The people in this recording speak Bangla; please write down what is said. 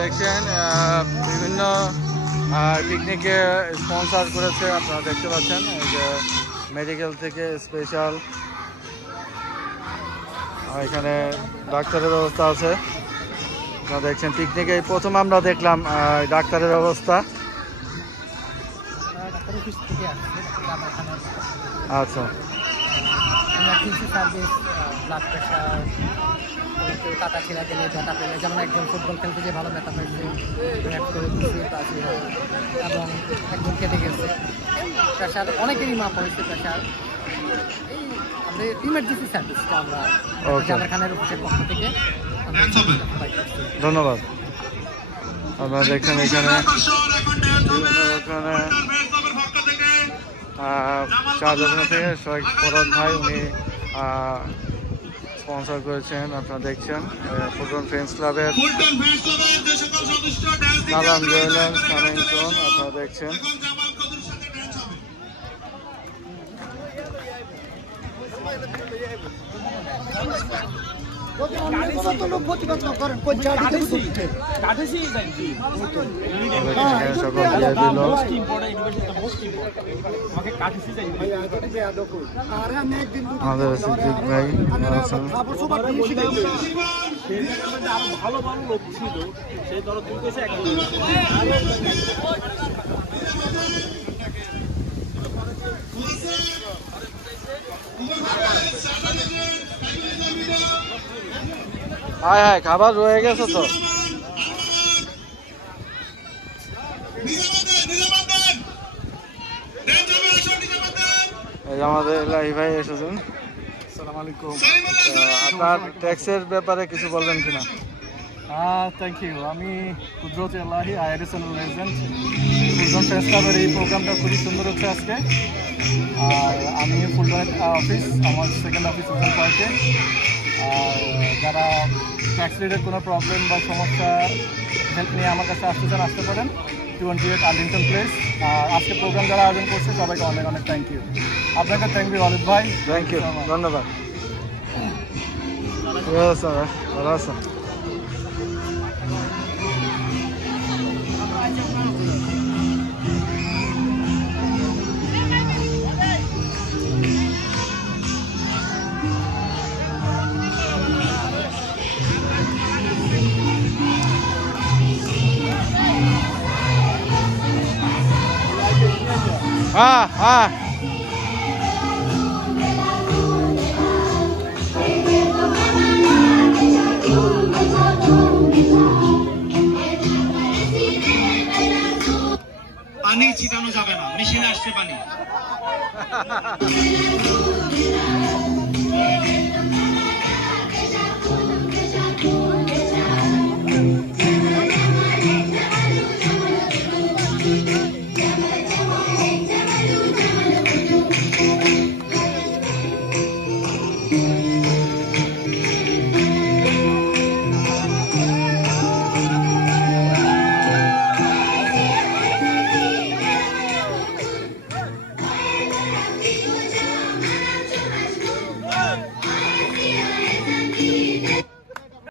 দেখছেন বিভিন্ন পিকনিকে স্পন্সর করেছে, আপনারা দেখতে পাচ্ছেন এই যে মেডিকেল থেকে স্পেশাল, এখানে ডাক্তারের ব্যবস্থা আছে। আপনারা দেখছেন পিকনিকে প্রথম আমরা দেখলাম ডাক্তারের ব্যবস্থা। আচ্ছা, ইমার্জেন্সি সার্ভিস, ব্লাড প্রেশার, কেউ কাটা ছেড়া গেলে ব্যথা পেলে, যেমন একজন ফুটবল খেলতে যে ভালো ব্যথা পেয়েছে করে দিচ্ছি, এবং একজন কেটে গেছে প্রেশার, অনেকেরই মাপ হয়েছে প্রেশার। এই আমাদের ইমার্জেন্সি সার্ভিসটা আমরা জাবের খানের অফিসের পক্ষ থেকে ধন্যবাদ। আপনারা দেখছেন এখানে শাহজাহান থেকে শহীদ ফরহাদ ভাই উনি স্পন্সর করেছেন। আপনারা দেখছেন ফুটবল ফ্রেন্ডস ক্লাবের সালাম জুয়েলার্স কানেকশন, আপনারা দেখছেন। আমাদের সিদ্দিক ভাই ভালো ভালো লোক ছিল, সেই দল তুলতেছে হায় হায়, খাবার রয়ে গেছে তো। আমাদের লাহি ভাই এসেছেন। আসসালামু আলাইকুম। আপনার ট্যাক্সের ব্যাপারে কিছু বলবেন কিনা? Thank you. আমি কুদরত লাহি, আইআরএসএল এজেন্ট। ফুলটন ফ্রেন্ডস ক্লাবের এই প্রোগ্রামটা খুবই সুন্দর হচ্ছে আজকে। আর আমি ফুলটনের অফিস, আমার সেকেন্ড অফিস ওখান পার্কে। আর যারা ট্যাক্স রিলেটেড কোনো প্রবলেম বা সমস্যা হেল্প নিয়ে আমার কাছে আসতে পারেন, 28 আর্লিংটন প্লেস। আর আজকে প্রোগ্রাম যারা আয়োজন করছে সবাইকে অনেক অনেক থ্যাংক ইউ। আপনাকে থ্যাংক ইউ অলিদ ভাই। থ্যাংক ইউ, ধন্যবাদ। ভালো আছেন? হ্যাঁ হ্যাঁ, পানি ছিটানো যাবে না, মেশিনে আসছে পানি।